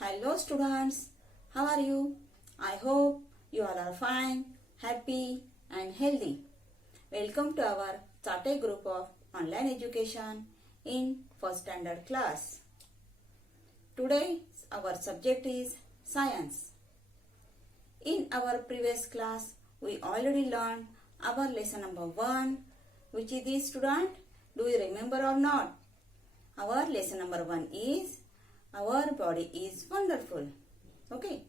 Hello students, how are you? I hope you all are fine, happy and healthy. Welcome to our Chate group of online education in first standard class. Today our subject is science. In our previous class, we already learned our lesson number 1, which is this student. Do you remember or not? Our lesson number 1 is our body is wonderful. Okay.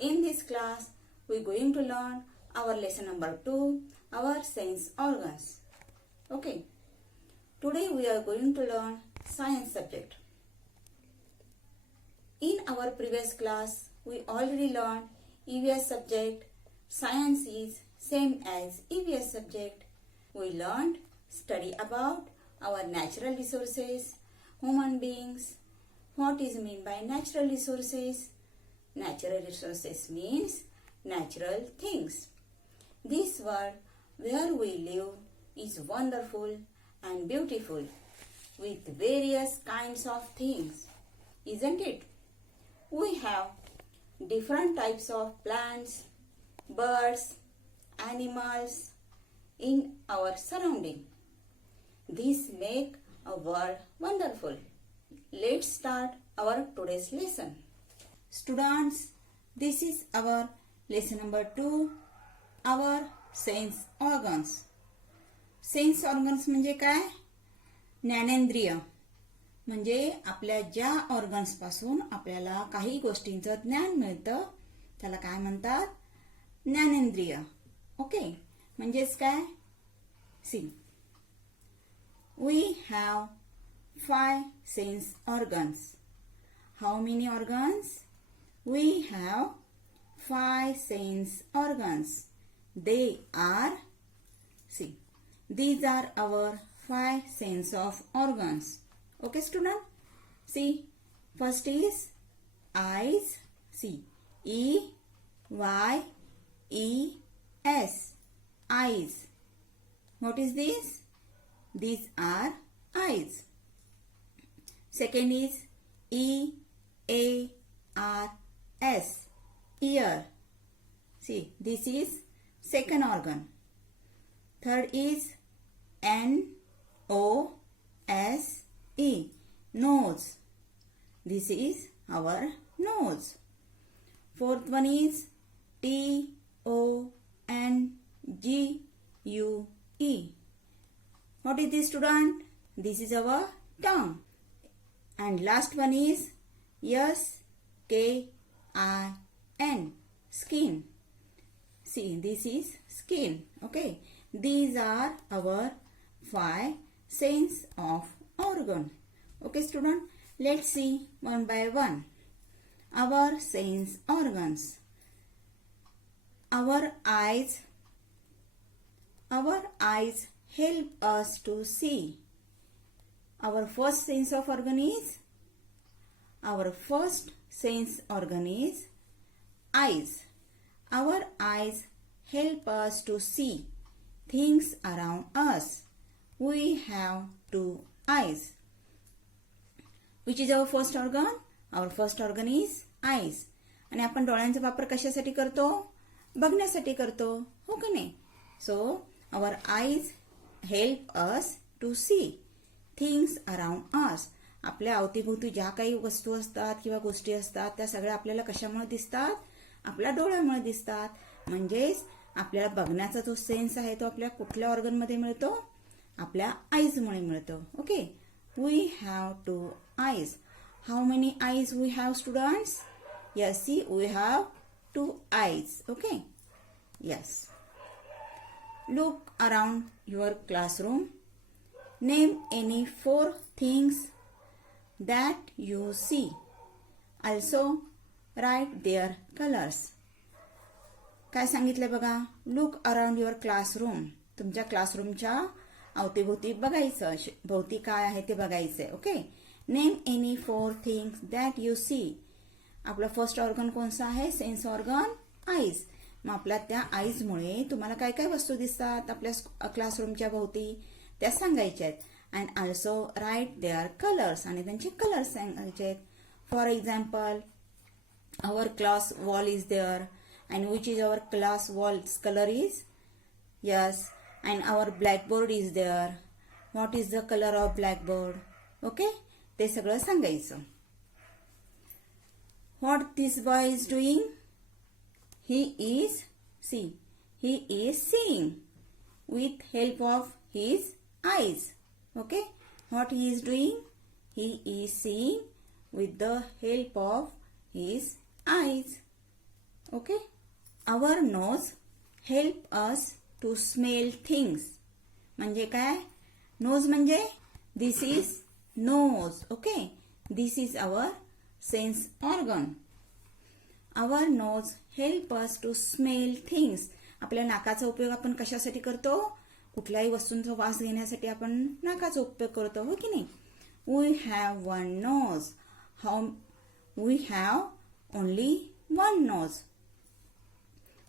In this class, we are going to learn our lesson number 2, our sense organs. Okay. Today we are going to learn science subject. In our previous class, we already learned EVS subject. Science is same as EVS subject. We learned study about our natural resources, human beings. What is mean by natural resources? Natural resources means natural things. This world where we live is wonderful and beautiful with various kinds of things, isn't it? We have different types of plants, birds, animals in our surrounding. This make a world wonderful. Let's start our today's lesson. Students, this is our lesson number 2, our sense organs. Sense organs म्हणजे काय? ज्ञानेंद्रिय. म्हणजे आपल्या ज्या organs पासून आपल्याला काही गोष्टींचं ज्ञान मिळतं त्याला काय म्हणतात? ज्ञानेंद्रिय. ओके. म्हणजेच काय? C. We have 5 sense organs. How many organs? We have 5 sense organs. They are, see, these are our 5 sense of organs. Okay, student? See, first is eyes. See, E-Y-E-S. Eyes. What is this? These are eyes. Second is E-A-R-S. Ear. See, this is second organ. Third is N-O-S-E. Nose. This is our nose. Fourth one is T-O-N-G-U-E. What is this, student? This is our tongue. And last one is S-K-I-N. Skin. See, this is skin. Okay. These are our 5 sense of organ. Okay, student. Let's see one by one. Our sense organs. Our eyes help us to see. Our first sense organ is eyes. Our eyes help us to see things around us. We have 2 eyes. Which is our first organ? Our first organ is eyes. आणि आपण डोळ्यांचा वापर कशासाठी करतो? बघण्यासाठी करतो. हो की नाही? So, our eyes help us to see things around us. आपल्या अवतीभोवती ज्या काही वस्तू असतात किंवा गोष्टी असतात त्या सगळ्या आपल्याला कशामुळे दिसतात? आपल्या डोळ्यामुळे दिसतात. म्हणजेच आपल्याला बघण्याचा जो सेन्स आहे तो आपल्या कुठल्या ऑर्गनमध्ये मिळतो? आपल्या आईजमुळे मिळतो. Okay. We have 2 eyes. How many eyes we have, students? Yes, see, we have 2 eyes. Okay. Yes. Look around your classroom. Name any 4 things that you see. Also, write their colors. काय सांगितलं बघा? Look around your classroom. तुमच्या क्लासरूमच्या अवतीभोवती बघायचं. भोवती काय आहे ते बघायचंय. Okay. Name any 4 things that you see. आपलं फर्स्ट ऑर्गन कोणतं आहे? Sense organ eyes. मग आपल्या त्या आईजमुळे तुम्हाला काय काय वस्तू दिसतात आपल्या क्लासरूमच्या भोवती त्या सांगायच्या आहेत. And also write there colours. आणि त्यांचे कलर्स सांगायचे आहेत. For example, our class wall is there, and which is our class wall's color is? Yes, and our blackboard is there. What is the color of blackboard? Okay, ते सगळं सांगायचं. What this boy is doing? He is seeing with help of his eyes. Okay, what he is doing? He is seeing with the help of his eyes. Okay, our nose help us to smell things. म्हणजे काय? Nose म्हणजे this is nose. Okay, this is our sense organ. Our nose help us to smell things. आपल्या नाकाचा उपयोग आपण कशासाठी करतो? कुठल्याही वस्तूंचा वास घेण्यासाठी आपण नाकाचा उपयोग करतो, हो की नाही? We have one nose. How we have only one nose.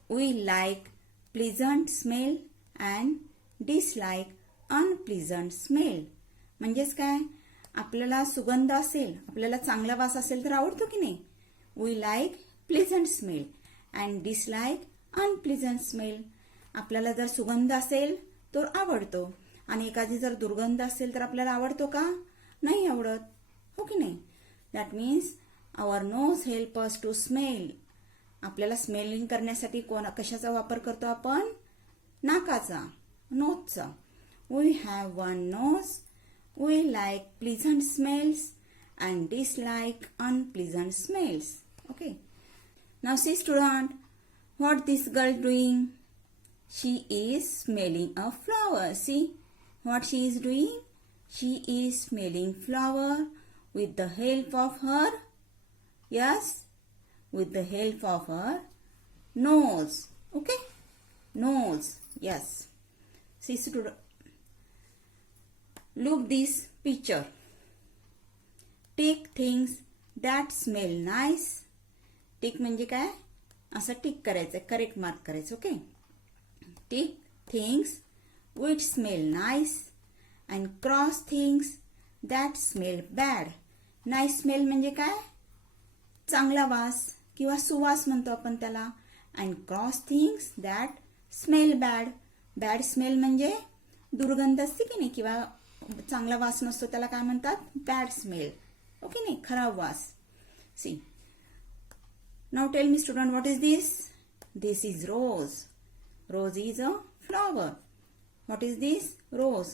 We like pleasant smell and dislike unpleasant smell. म्हणजेच काय? आपल्याला सुगंध असेल, आपल्याला चांगला वास असेल तर आवडतो की नाही? We like pleasant smell and dislike unpleasant smell. आपल्याला जर सुगंध असेल तर आवडतो, आणि एखादी जर दुर्गंध असेल तर आपल्याला आवडतो का? नाही आवडत, हो की नाही? That means our nose help us to smell. आपल्याला स्मेलिंग करण्यासाठी कशाचा वापर करतो आपण? नाकाचा, नोजचा. We have one nose. We like pleasant smells and dislike unpleasant smells. Okay, now see student, what this girl doing? She is smelling a flower. See what she is doing? She is smelling flower with the help of her, yes, with the help of her nose. Okay, nose, yes. See student, look this picture. Take things that smell nice. Tick म्हणजे काय? असं tick करायचं, correct mark करायचं. Okay, tick things which smell nice and cross things that smell bad. Nice smell म्हणजे काय? चांगला वास किंवा सुवास म्हणतो आपण त्याला. and cross things that smell bad. bad smell म्हणजे दुर्गंध असते की नाही, किंवा चांगला वास नसतो त्याला काय म्हणतात? bad smell. ओके नाही, खराब वास. see, now tell me student, what is this? This is rose. Rose is a flower. What is this? Rose.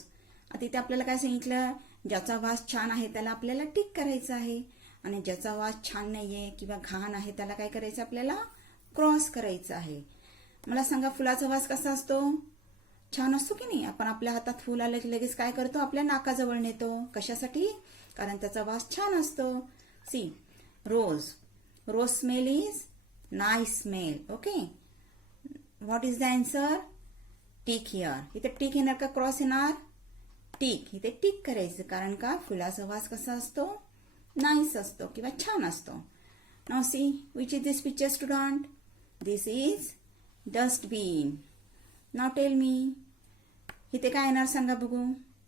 आता इथे आपल्याला काय सांगितलं? ज्याचा वास छान आहे त्याला आपल्याला टिक करायचं आहे, आणि ज्याचा वास छान नाहीये किंवा घाण आहे त्याला काय करायचं? आपल्याला क्रॉस करायचं आहे. मला सांगा, फुलाचा वास कसा असतो? छान असतो की नाही? आपण आपल्या हातात फुल आलं की लगेच काय करतो? आपल्या नाकाजवळ नेतो. कशासाठी? कारण त्याचा वास छान असतो. See, rose. Rose smell is nice smell. Okay, what is the answer? Tick here. इथे टिक येणार का क्रॉस येणार? टिक. इथे टिक करायचं, कारण का? फुलाचा वास कसा असतो? नाईस असतो किंवा छान असतो. Now see, which is this picture student? This is dustbin. Now tell me, इथे काय येणार सांगा बघू?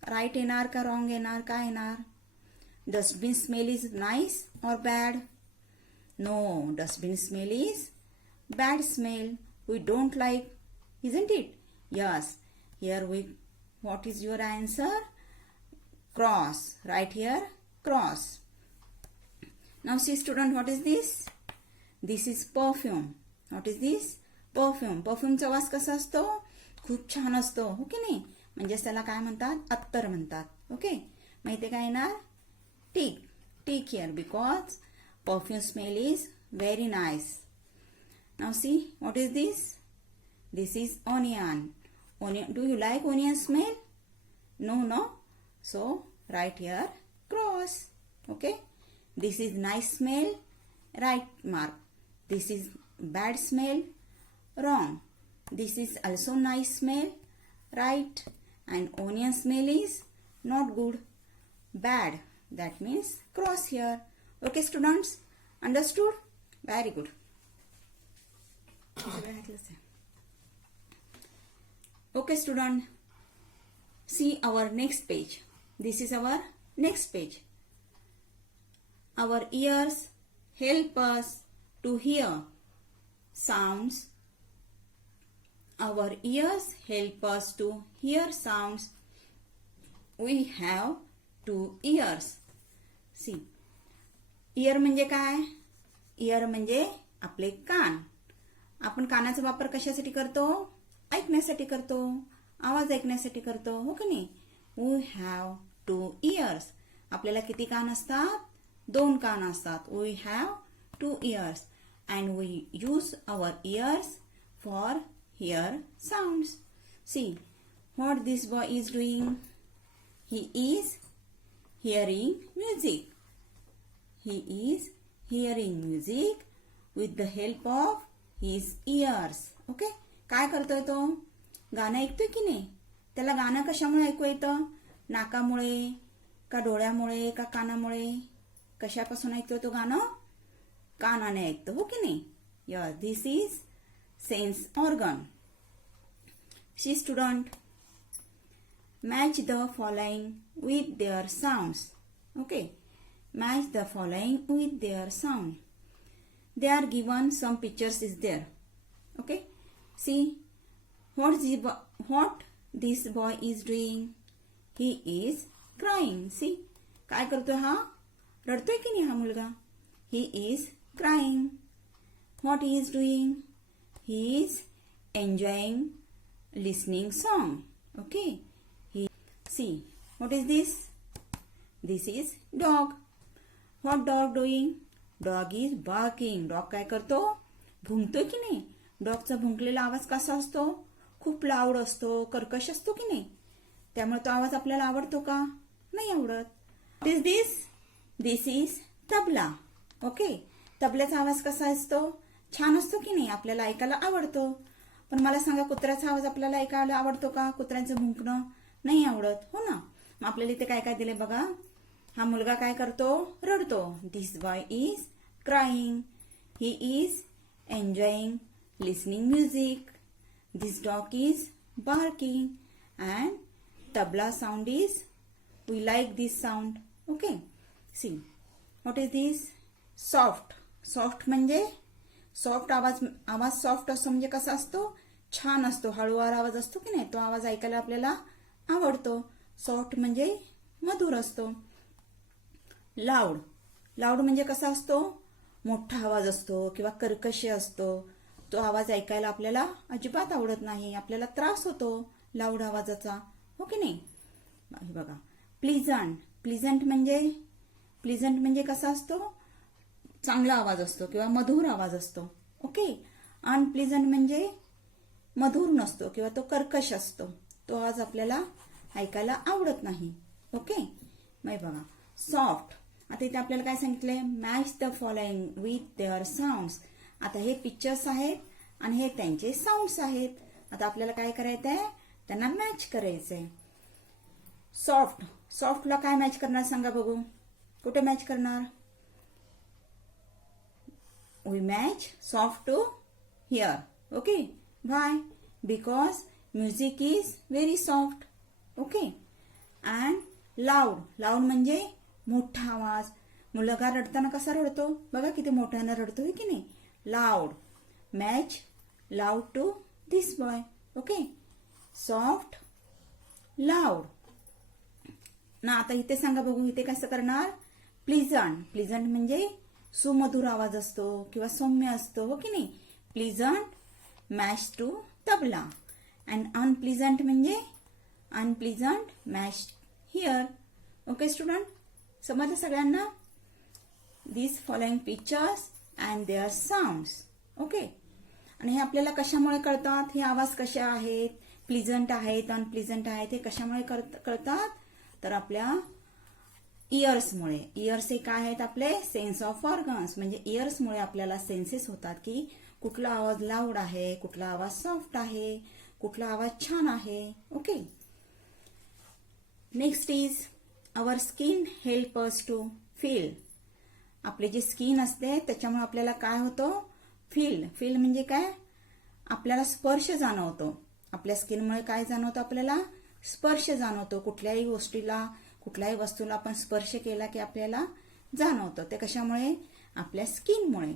राईट येणार का रॉंग येणार? काय येणार? Dustbin smell is nice or bad? No, dustbin smell is bad smell. We don't like, isn't it? Yes, here we, what is your answer? Cross. Right here, cross. Now see student, what is this? This is perfume. What is this? Perfume. Perfume चा वास कसा असतो? खूप छान असतो, हो की नाही? म्हणजे त्याला काय म्हणतात? अत्तर म्हणतात. ओके, माहिती काय येणार? Tick. Tick here because perfume smell is very nice. Now see, what is this? This is onion. Onion. Do you like onion smell? No, no. So right here, cross. Okay. This is nice smell. Right mark. This is bad smell. Wrong. This is also nice smell. Right. And onion smell is not good. Bad. That means cross here. Okay, students. Understood? Very good. Okay student, see our next page. This is our next page. Our ears help us to hear sounds. Our ears help us to hear sounds. We have two ears. See, ear म्हणजे काय? ear म्हणजे आपले कान. आपण कानाचा वापर कशासाठी करतो? ऐकण्यासाठी करतो, आवाज ऐकण्यासाठी करतो, हो की नाही? We have two ears. आपल्याला किती कान असतात? 2 कान असतात. We have 2 ears and we use our ears for hear sounds. See what this boy is doing. He is hearing music. He is hearing music with the help of his ears. Okay? काय करतोय तो? गाणं ऐकतोय की नाही? त्याला गाणं कशामुळे ऐकू येतं? नाकामुळे का डोळ्यामुळे का कानामुळे? कशापासून ऐकतो तो गाणं? कानाने ऐकतो, हो की नाही? Yes, this is sense organ. See student, match the following with their sounds. Okay, match the following with their sound. They are given some pictures is there. Okay, see what this boy is doing. He is crying. See, काय करतोय हा? रडतोय की नाही हा मुलगा? He is crying. What he is doing? He is enjoying listening song. Okay. See, what is this? This is dog. What dog doing? Dog is barking. Dog काय करतो? भुंकतोय की नाही? डॉगचा भुंकलेला आवाज कसा असतो? खूप लाऊड असतो, कर्कश असतो की नाही? त्यामुळे तो आवाज आपल्याला आवडतो का? नाही आवडत. What is this? This is tabla. Okay, तबल्याचा आवाज कसा असतो? छान असतो की नाही? आपल्याला ऐकायला आवडतो. पण मला सांगा, कुत्र्याचा आवाज आपल्याला ऐकायला आवडतो का? कुत्र्यांचं भुंकणं नाही आवडत, हो ना? मग आपल्याला इथे काय काय दिले बघा. हा मुलगा काय करतो? रडतो. This boy is crying. He is enjoying listening music. This dog is barking and tabla sound is we like this sound. Okay, see what is this? Soft. Soft म्हणजे सॉफ्ट आवाज सॉफ्ट असतो म्हणजे कसा असतो? छान असतो, हळूवार आवाज असतो की नाही? तो आवाज ऐकायला आपल्याला आवडतो. सॉफ्ट म्हणजे मधुर असतो. लाऊड. लाऊड म्हणजे कसा असतो? मोठा आवाज असतो किंवा कर्कश असतो. तो आवाज ऐकायला आपल्याला अजिबात आवडत नाही, आपल्याला त्रास होतो लाऊड आवाजाचा, हो की नाही? बघा, प्लीजंट. प्लीजंट म्हणजे कसा असतो? चांगला आवाज असतो किंवा मधुर आवाज असतो. ओके. अनप्लीजंट म्हणजे मधुर नसतो किंवा तो कर्कश असतो. तो आवाज आपल्याला ऐकायला आवडत नाही. ओके, मग बघा, सॉफ्ट. आता इथे आपल्याला काय सांगितलंय? Match the following with their sounds. आता हे पिक्चर्स आहेत आणि हे त्यांचे साऊंड्स आहेत. आता आपल्याला काय करायचंय? त्यांना मॅच करायचंय. सॉफ्ट. सॉफ्टला काय मॅच करणार सांगा बघू? कुठे मॅच करणार? We match soft to here. Okay, why? Because music is very soft. Okay, and loud. Loud म्हणजे मोठा आवाज. मुलगा रडताना कसा रडतो? बघा किती मोठ्यानं रडतोय की नाही? Loud. Match loud to this boy. Okay, soft, loud. ना आता इथे सांगा बघू, इथे कसं करणार? प्लीजंट. प्लीजंट म्हणजे सुमधुर आवाज असतो किंवा सौम्य असतो, हो की नाही? Pleasant match to tabla. And unpleasant म्हणजे unpleasant match here. Okay student, समजलं सगळ्यांना? This following pictures and their sounds. Okay, आणि हे आपल्याला कशामुळे कळतात? हे आवाज कसे आहेत? प्लीजंट आहेत, अनप्लीजंट आहेत, हे कशामुळे कळतात? तर आपल्या इयर्समुळे. इयर्स हे काय आहेत? आपले सेन्स ऑफ ऑर्गन्स. म्हणजे इयर्समुळे आपल्याला सेन्सेस होतात की कुठला आवाज लाऊड आहे, कुठला आवाज सॉफ्ट आहे, कुठला आवाज छान आहे. Okay, next is our skin help us to feel. आपले जे स्किन असते त्याच्यामुळे आपल्याला काय होतं? फील म्हणजे काय? आपल्याला स्पर्श जाणवतो. आपल्या स्किनमुळे काय जाणवतं? आपल्याला स्पर्श जाणवतो. कुठल्याही गोष्टीला, कुठल्याही वस्तूला आपण स्पर्श केला की आपल्याला जाणवतं. ते कशामुळे? आपल्या स्किनमुळे.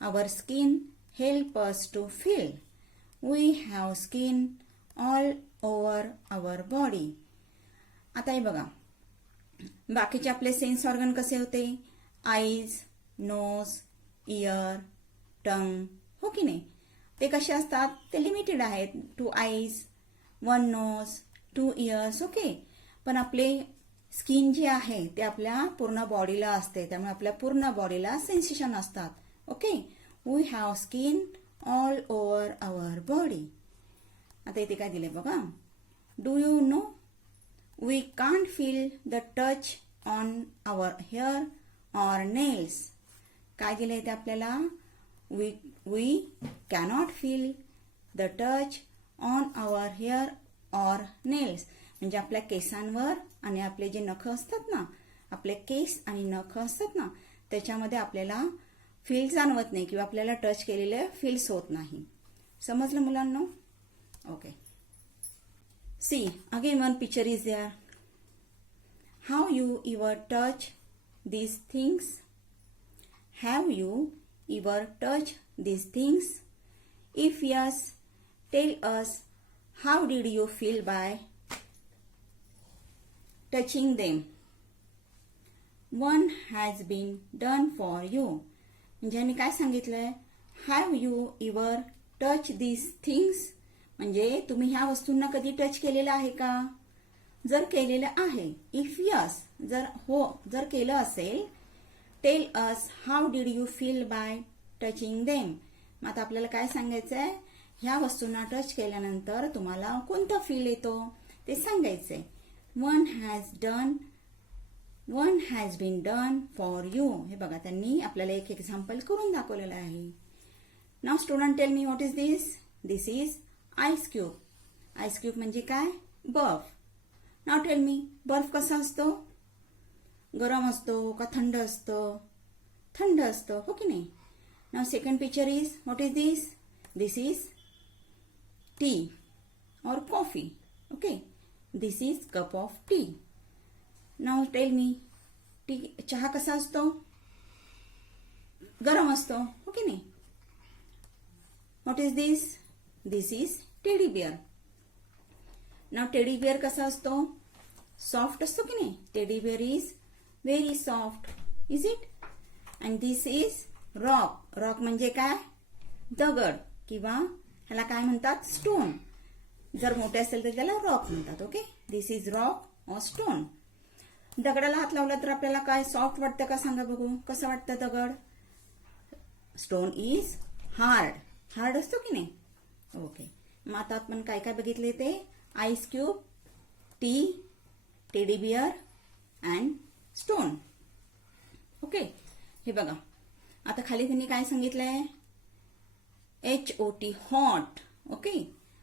Our skin help us to feel. We have skin all over our body. आता हे बघा, बाकीचे आपले सेन्स ऑर्गन कसे होते? आईज, नोज, इयर, टंग, हो की नाही? ते कसे असतात? ते लिमिटेड आहेत. 2 आईज, 1 नोज, 2 इयर्स, ओके. पण आपले स्किन जे आहे ते आपल्या पूर्ण बॉडीला असते, त्यामुळे आपल्या पूर्ण बॉडीला सेन्सेशन असतात, okay. We have skin all over our body. आता इथे काय दिले बघा, do you know we can't feel the touch on our hair or nails. काय दिले इथे आपल्याला? We cannot feel the touch on our hair or nails. म्हणजे आपल्या केसांवर आणि आपले जे नख असतात ना, आपले केस आणि नख असतात ना, त्याच्यामध्ये आपल्याला फील जाणवत नाही किंवा आपल्याला टच केलेले फील्स होत नाही. समजलं मुलांनो? Okay. See again one picture is there. How you ever touch these things? Have you ever touched these things? If yes, tell us how did you feel by touching them? One has been done for you. म्हणजे यांनी काय सांगितलंय? Have you ever touched these things? म्हणजे तुम्ही ह्या वस्तूंना कधी touch केलेलं आहे का? जर केलेलं आहे, इफ यस, जर केलं असेल, tell us how did you feel bye touching them. मग आता आपल्याला काय सांगायचंय? ह्या वस्तूंना टच केल्यानंतर तुम्हाला कोणता फील येतो ते सांगायचंय. One has been done for you. हे बघा, त्यांनी आपल्याला एक एक्झाम्पल करून दाखवलेलं आहे. Now student tell me what is this? This is ice cube. Ice cube म्हणजे काय? बर्फ. नाव टेल मी, बर्फ कसा असतो? गरम असतो का थंड असतो? थंड असतो, हो की नाही? Now second picture is, what is this? This is tea or coffee, okay. This is cup of tea. Now tell me, चहा कसा असतो? गरम असतो, हो की नाही? What is this? This is teddy bear. Now teddy bear कसा असतो? सॉफ्ट असतो की नाही? Teddy bear is very soft, is it? And this is rock. Rock म्हणजे काय? दगड, किंवा ह्याला काय म्हणतात? स्टोन. जर मोठे असेल तर त्याला रॉक म्हणतात, ओके. दिस इज रॉक और स्टोन. दगडाला हात लावला तर आपल्याला काय सॉफ्ट वाटतं का? सांगा बघू, कसं वाटतं दगड? Stone is hard. हार्ड असतो की नाही? ओके. मग आता आपण काय काय बघितले ते? Ice cube, T, teddy bear and stone, okay. हे बघा, आता खाली त्यांनी काय सांगितलंय? HOT, hot, okay.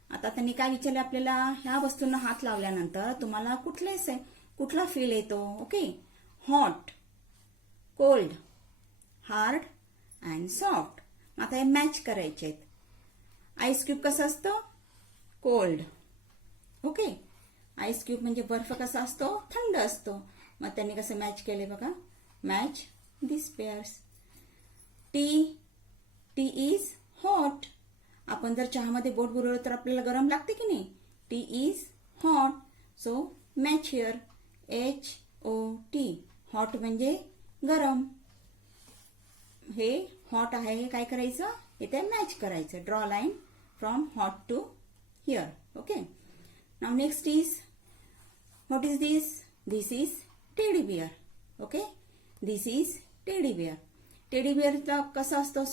आता त्यांनी काय विचारलं आपल्याला? ह्या वस्तूंना हात लावल्यानंतर तुम्हाला कुठला फील येतो? Okay. Hot, cold, hard and soft. आता हे मॅच करायचे आहेत. आईस क्यूब कसं असतं? Cold, okay. आईस क्यूब म्हणजे बर्फ कसा असतो? थंड असतो. मग त्यांनी कसं मॅच केले बघा? Match this pairs. T is hot. आपण जर चहामध्ये बोट बुडवलं तर आपल्याला गरम लागते की नाही? T is hot. So match here. HOT, hot म्हणजे गरम. हे हॉट आहे, हे काय करायचं? इथे मॅच करायचं. Draw line from hot to here, okay. Now next is, what is this? This is teddy bear, okay. This is teddy bear. Teddy बिअरचा कसा असतो?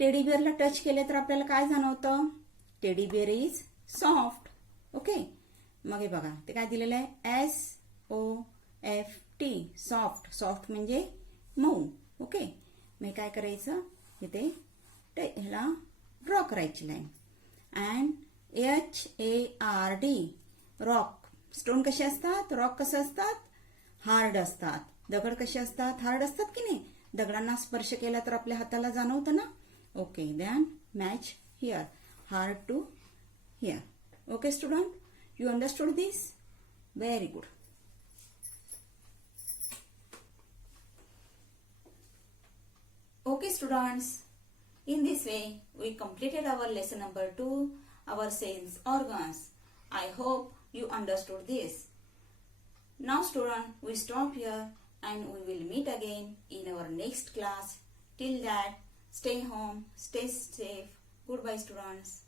टेडी बिअरला टच केले तर आपल्याला काय जाणवतं? Teddy bear is soft, okay. मग हे बघा, ते काय दिलेलं आहे? SOFT, soft. सॉफ्ट म्हणजे मऊ, ओके. मग काय करायचं? इथे ह्याला ड्रॉ करायची line. And HARD, rock. Stone कसे असतात? रॉक कसं असतात? हार्ड असतात. दगड कसे असतात? हार्ड असतात की नाही? दगडांना स्पर्श केला तर आपल्या हाताला जाणवतं ना? Okay. Then match here. Hard to here. Okay student, you understood this? Very good. Okay students, in this way we completed our lesson number 2, our sense organs. I hope you understood this. Now student, we stop here and we will meet again in our next class. Till that, stay home, stay safe. Goodbye students.